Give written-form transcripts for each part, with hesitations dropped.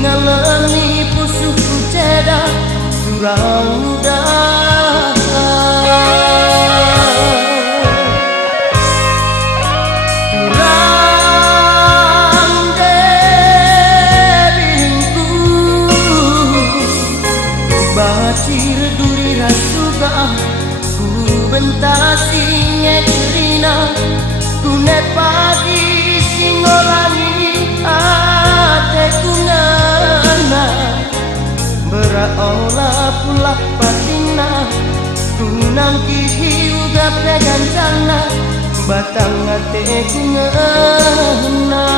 ngalami pusuhku ceda surang dah surang debingku bacir duri rasuga ku bentasi nyekerina ku net pagi singolani ateku ngana beraola pula patina ku nangki hiuga pegancana batang ateku ngana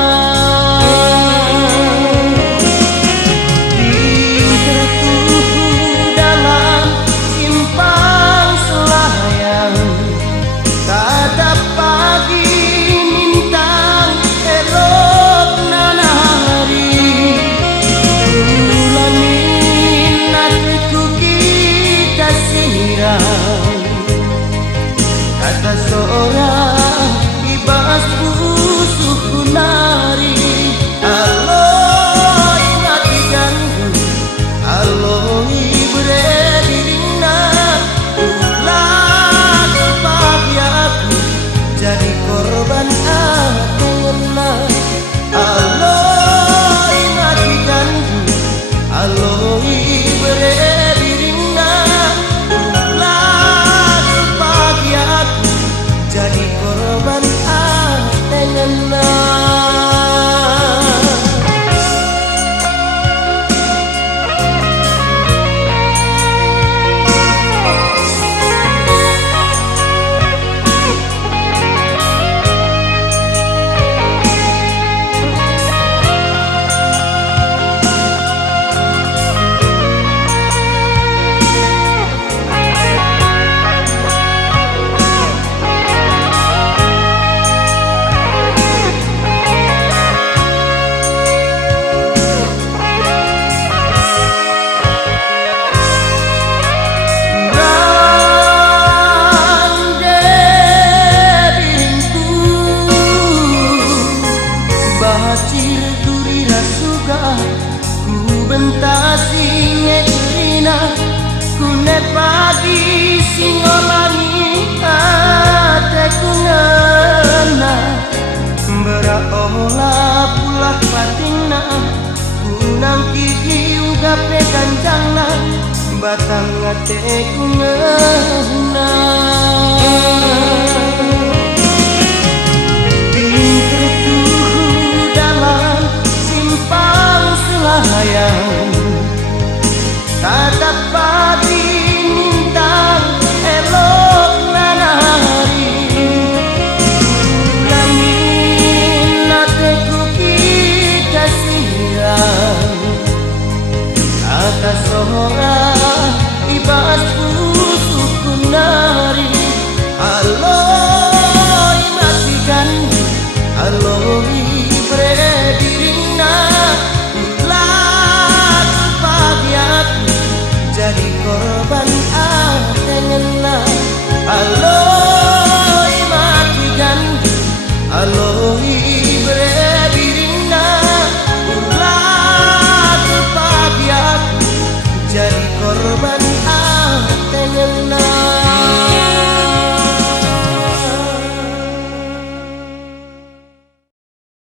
kata seorang ibas pusuhku nari aloi mati ganggu aloi beredirinya ulah kebahagiaku jadi korban ateuna aloi mati ganggu aloi beredirinya jadi korban ateuna. Bacir duri rasuga ku bentasi nyekerina ku net pagi singolani ateku ngana beraola pula patina ku nangki hiuga pegancana batang ateku ngana tak dapat dimintang elok nanari ulamin ateku kita siang kata seorang